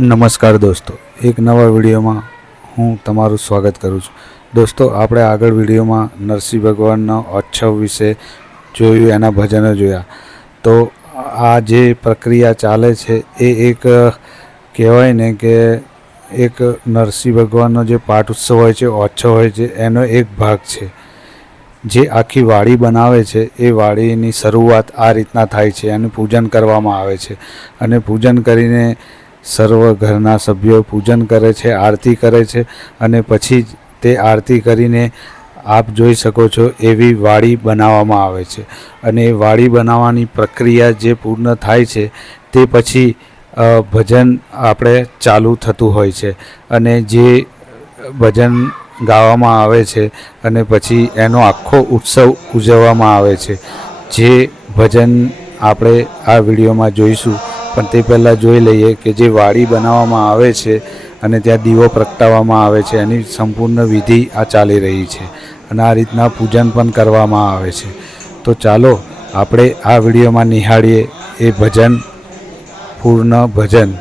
નમસ્કાર દોસ્તો, એક નવા વિડીયોમાં હું તમારું સ્વાગત કરું છું. દોસ્તો, આપણે આગળ વિડીયોમાં નરસિંહ ભગવાનનો ઉત્સવ વિશે જોયું, એના ભજનો જોયા. તો આ જે પ્રક્રિયા ચાલે છે એ એક કહેવાય ને કે એક નરસિંહ ભગવાનનો જે પાઠ ઉત્સવ હોય છે, ઉત્સવ હોય છે, એનો એક ભાગ છે. જે આખી વાડી બનાવે છે એ વાડીની શરૂઆત આ રીતના થાય છે અને પૂજન કરવામાં આવે છે. અને પૂજન કરીને સર્વ ઘરના સભ્યો પૂજન કરે છે, આરતી કરે છે અને પછી તે આરતી કરીને આપ જોઈ શકો છો એવી વાડી બનાવવામાં આવે છે. અને એ વાડી બનાવવાની પ્રક્રિયા જે પૂર્ણ થાય છે તે પછી ભજન આપણે ચાલુ થતું હોય છે અને જે ભજન ગાવામાં આવે છે અને પછી એનો આખો ઉત્સવ ઉજવવામાં આવે છે. જે ભજન આપણે આ વિડીયોમાં જોઈશું, પણ તે પહેલાં જોઈ લઈએ કે જે વાડી બનાવવામાં આવે છે અને ત્યાં દીવો પ્રગટાવવામાં આવે છે, એની સંપૂર્ણ વિધિ આ ચાલી રહી છે અને આ રીતના પૂજન પણ કરવામાં આવે છે. તો ચાલો આપણે આ વિડીયોમાં નિહાળીએ એ ભજન, પૂર્ણ ભજન.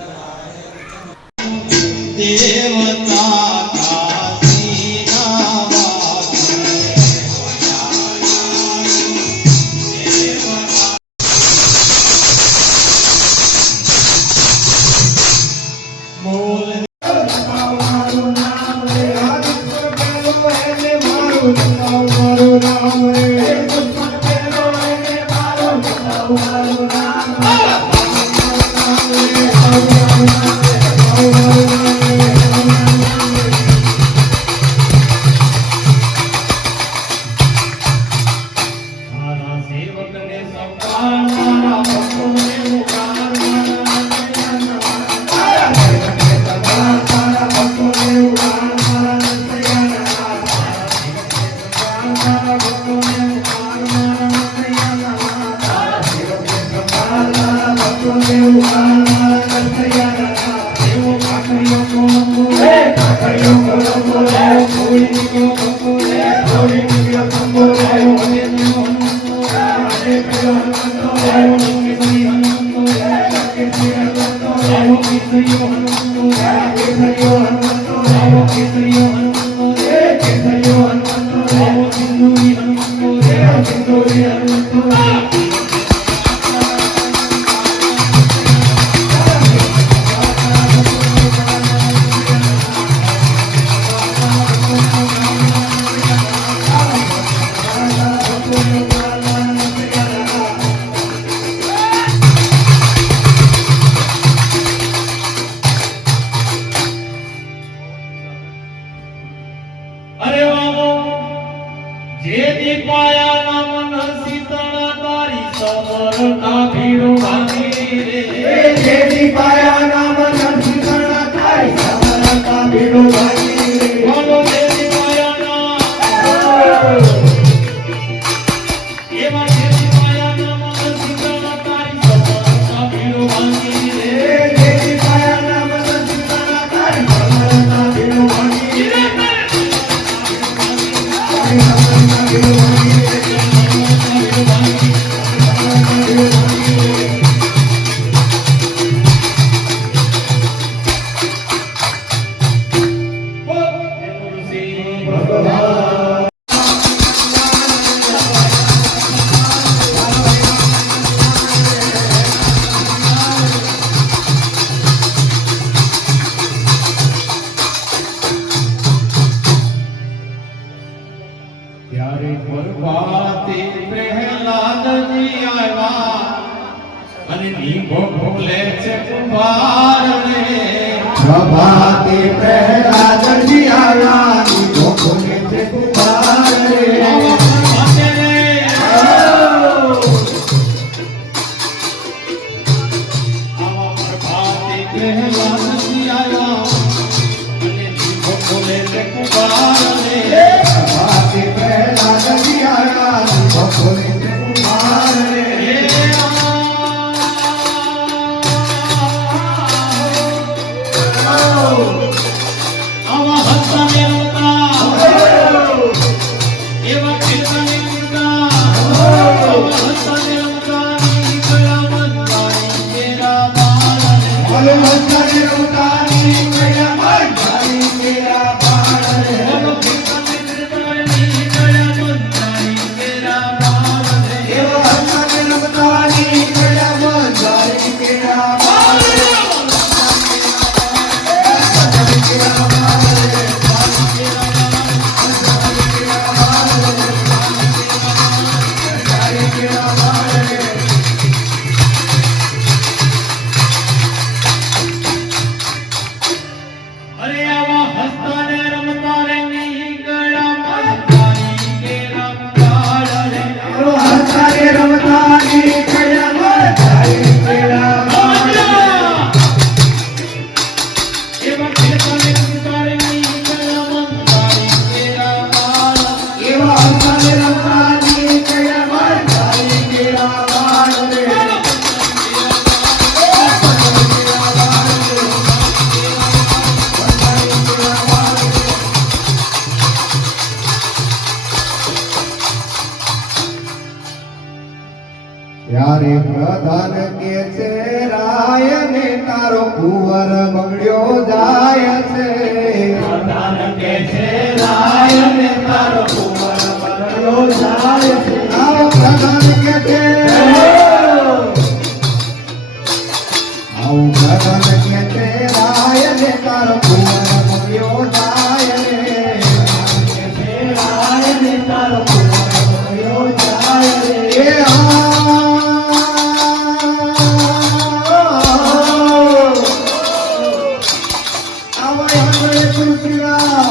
આવા ત્યારે પ્રધાન કે છે રાય ને તારો કુંવર બગડ્યો જાય છે. પ્રધાન કે છે રાય ને તારો કુંવર બગડ્યો જાય છે. આવો પ્રધાન કે છે આવો પ્રધાન કે છે રાય ને તારો કુંવર બગડ્યો જાય રે. કે છે રાય ને તારો કુંવર બગડ્યો જાય રે. એ આવો આંગણે તુલસીના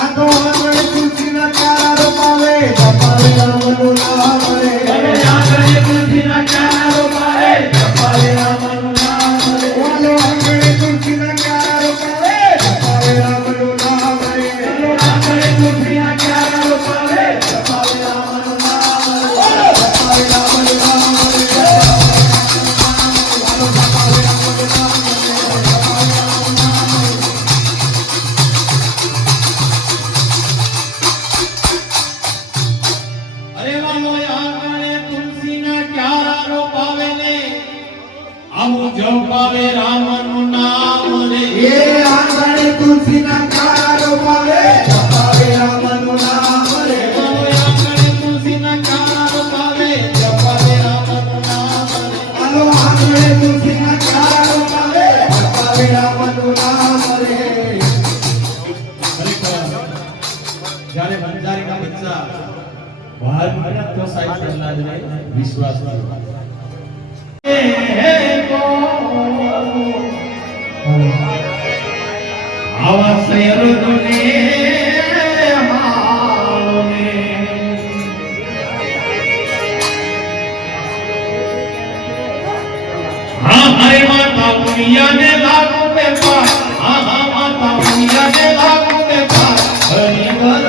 આ તો આંગણે તુલસીના ચારા રોપાવે જપાવે રામનું નામ રે. અરે આંગણે તુલસીના ચારા રોપાવે જપાવે રામનું નામ રે. ઓલો આંગણે તુલસીના ચારા રોપાવે જપાવે રામનું નામ રે. અરે આંગણે તુલસીના ચારા રોપાવે જપાવે રામનું નામ રે. જપાવે રામનું નામ રે. અરે વાલો આંગણે તુલસીના ચારા રોપાવે ને આવું જપાવે રામનું નામ રે. એ આંગણે તુલસીના ચારા રોપાવે જપાવે રામનું નામ રે. આંગણે તુલસીના ચારા રોપાવે જપાવે રામનું નામ રે. આલો આંગણે તુલસીના ચારા રોપાવે જપાવે રામનું નામ રે. જ્યારે બંજારીના બચ્ચા બહાર નીકળ્યા તો સાહેબ પ્રહલાદને વિશ્વાસ થયો. આવા શહેરોને હાલોને હા હરે માતા મુનિયાને લાગુ બેપા હા માતા મુનિયાને લાગુ બેપા હરિવર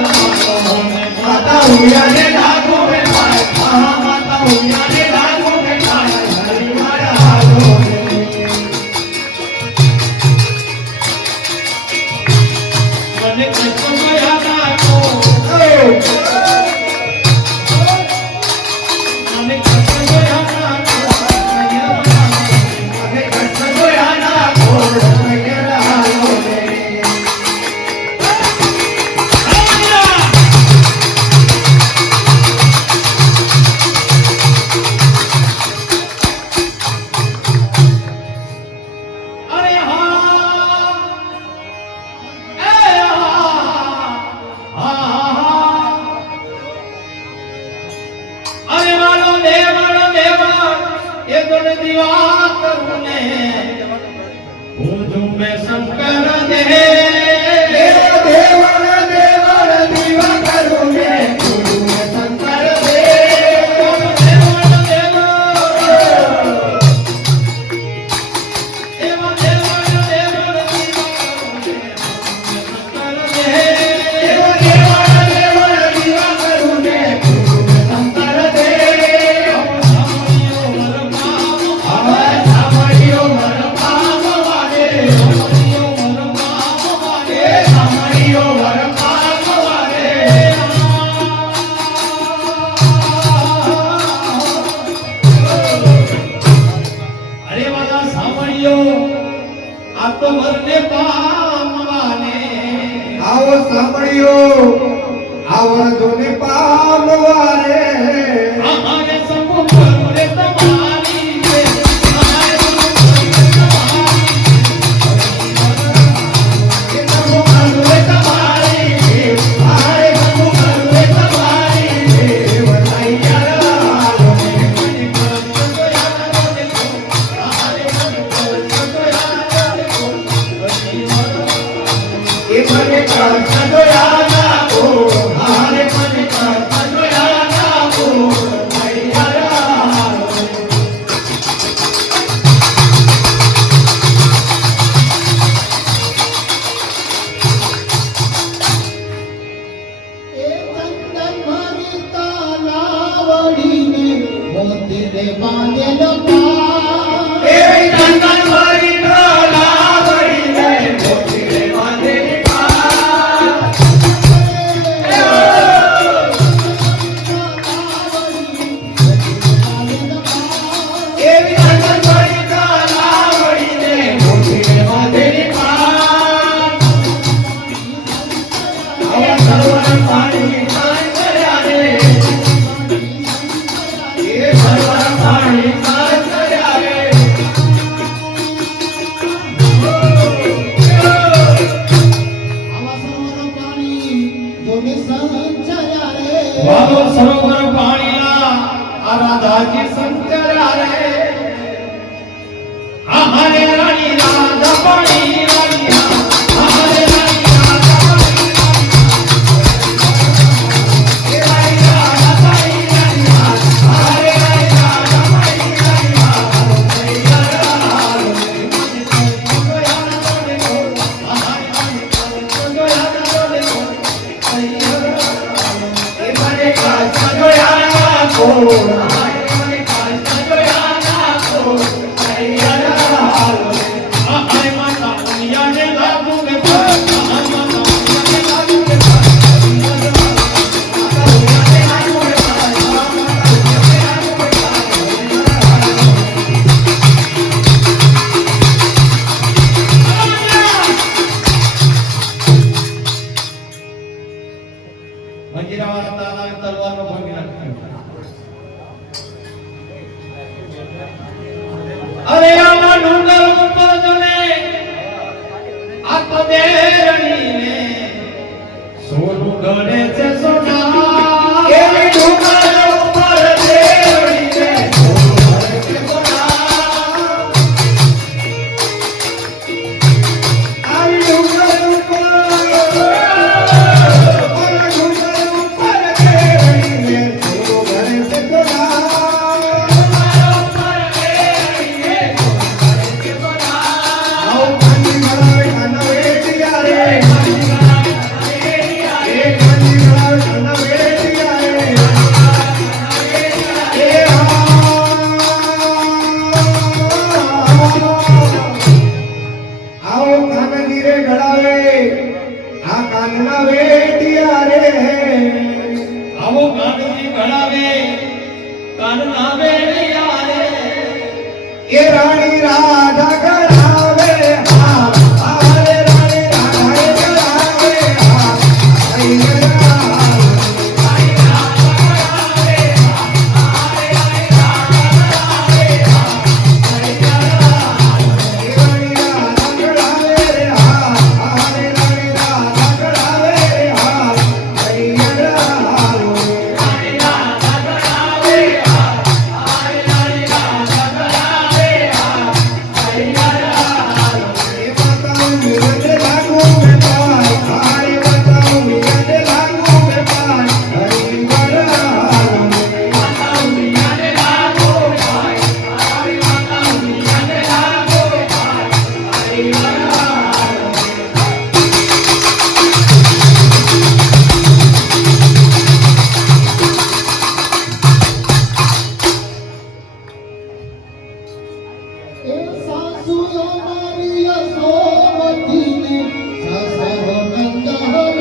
માતા મુનિયાને લાગુ બેપા હા માતા મુનિયાને લાગુ બેપા હરિવર હાલોને. મને કશું ગયા નાખો મને કશું ગયા નાખો મને કશું ગયા નાખો અરે હા અરે વાલો દેવ એ ગુણ દીવા કરું ને હું ઝુમે શંકર દે દેવર દેવર દીવા કરું ને ગુરુ શંકર દેવ. દેવર દેવર દીવા કરું ને ગુરુ શંકર દેવ. હવે સાંભળ્યો મન પામ વાગે. એ સાંભળ્યો મન પામ વાગે. અરે વાલા સાંભળ્યો આ તો વરને પામવાને આવો સાંભળ્યો આવડજોને પામવા રે. અમારે સપુ કરું રે તમારી રે અમારે સપુ કરું રે તમારી એ તમો કરું રે તમારી દેવ. આરે તમો કરું રે તમારી દેવ. નૈયારો ને એ મને કૃષ્ણ જોયા નાખો. આરે મને કૃષ્ણ જોયા નાખો. નૈયારો એ ચંદન ભરી તાલાવડીને મોતીને બાંધેલો પા. એ ચંદન ભરી તાલાવડીને મોતીને બાંધેલી પા. સરોવર પાણીના આ રાધાજી સંતરા રે આહારે રાણી રાધા પાણી રાણી આહારે રાણી રાધા પાણી એ રાણી રાધા પાણી રાણી આહારે રાણી રાધા પાણી અરે આવા ડુંગર ઉપર જને આ તો દેરણીને સોનું ગણે છે સોના એવી ડુંગર ઉપર દેરણીને સોનું ગણે છે સોના આવી ડુંગર ઉપર દેરણીને સોનું ગણે છે સોના એ રાણી રાધા કરાવે હા આરે રાણી રાધા કરાવે હા રાણી રાધા કરાવે હા આરે રાણી રાધા કરાવે હા રાણી રાધા કરાવે હા આરે રાણી રાધા કરાવે હા રાણી રાધા એ સાસુ અમારી યશોવતીને સસરો નંદલાલ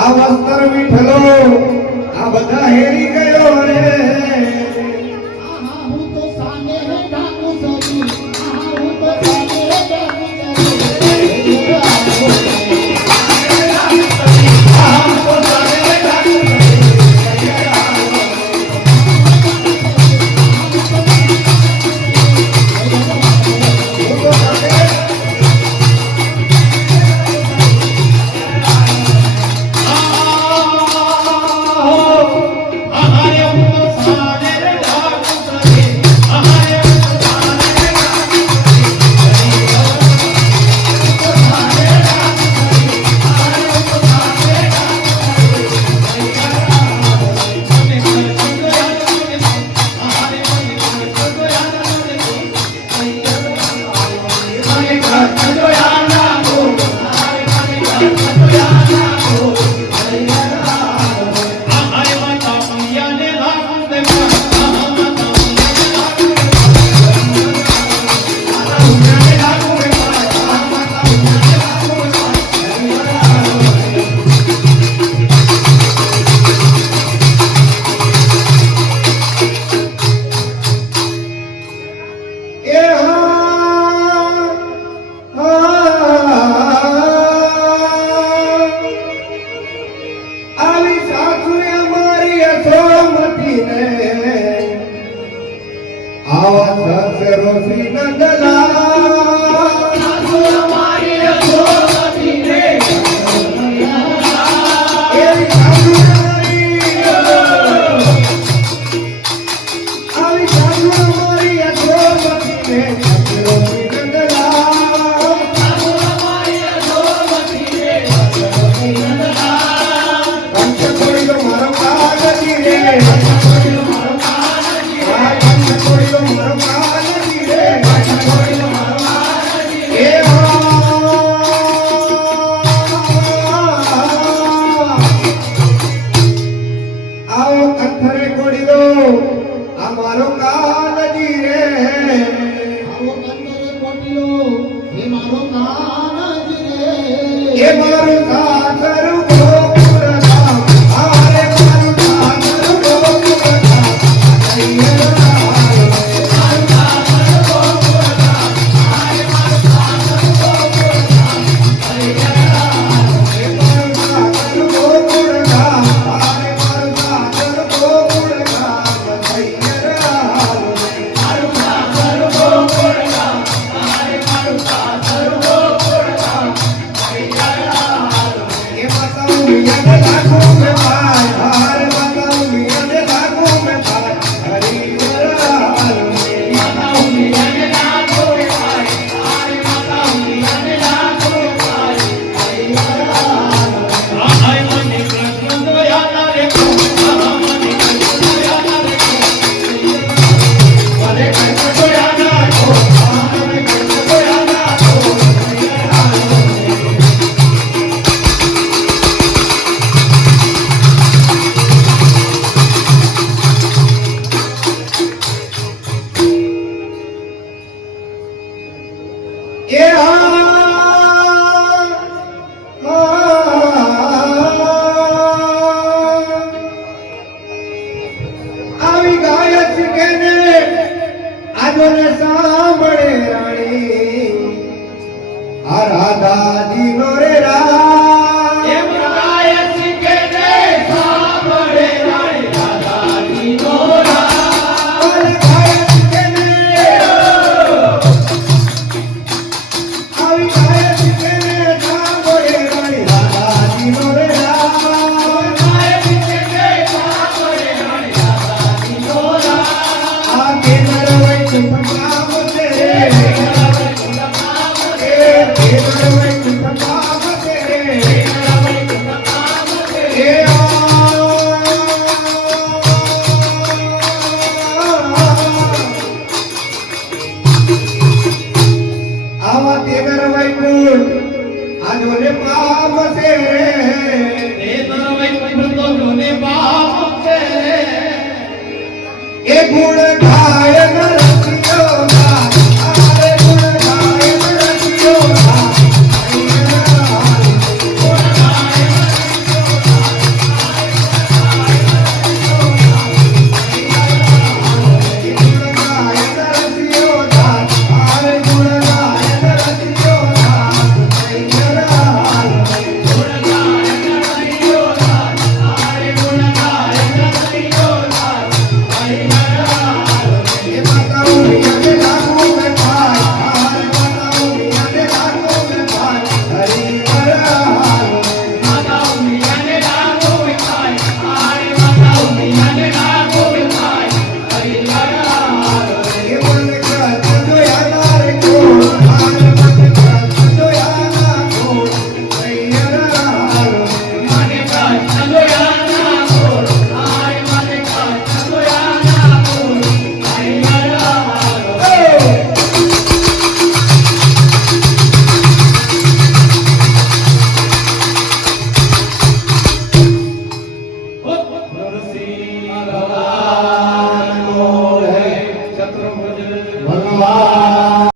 આ વસ્ત્ર મીઠલો આ બધા હેરી ગયો રે હું તો સામે ઢાકુ સરી હું તો સામે ઢાકુ આહારે હું તો હે મારો કાનજી રે એ મારું સાસરું ગોકુળ ધામ હારે મારું સાસરું ગોકુળ ધામ હૈયર હાલો મારું સાસરું ગોકુળ ધામ હારે મારું સાસરું ગોકુળ ધામ હૈયર હાલો એ મારું સાસરું ગોકુળ ધામ હારે મારું સાસરું ગોકુળ ધામ હૈયર હાલો મારું સાસરું ગોકુળ ધામ હારે મારું સાસરું ગોકુળ ધામ હૈયર હાલો એ બતાવું યદ લાગુ મે ભાઈ હારે બતાવું યદ લાગુ મે ભાઈ હરિવર હાલો બતાવું યદ લાગુ મે ભાઈ હારે બતાવું યદ લાગુ મે ભાઈ હરિવર હાલો આય મને કૃષ્ણ દયાના રે આય મને કૃષ્ણ દયાના રે અરે કૃષ્ણ દયાના કો આમે કૃષ્ણ દયાના કો હરિવર હાલો એ આવી ગાય છે ને આજોને સાંભળે રાણી આ રાધાજી નો રે રા એમ ગાય શીખે ને સાંભળે રાણી રાધાજી નો રામ ગાય છે ને આવી ગાય છે ને સાંભળે રાણી રાધાજી નો રે રા ગાય શીખે ને સાંભળે રાણી રાધાજી નો રામ આ કેનર વૈકુંઠ ધામ છે કેનર વૈકુંઠ ધામ છે એ આવા કેનર વૈકુંઠ આજોને પાપ છે એ નરવૈ કુંભ તો જોને બાપ છે એ ગુણ ગાય નર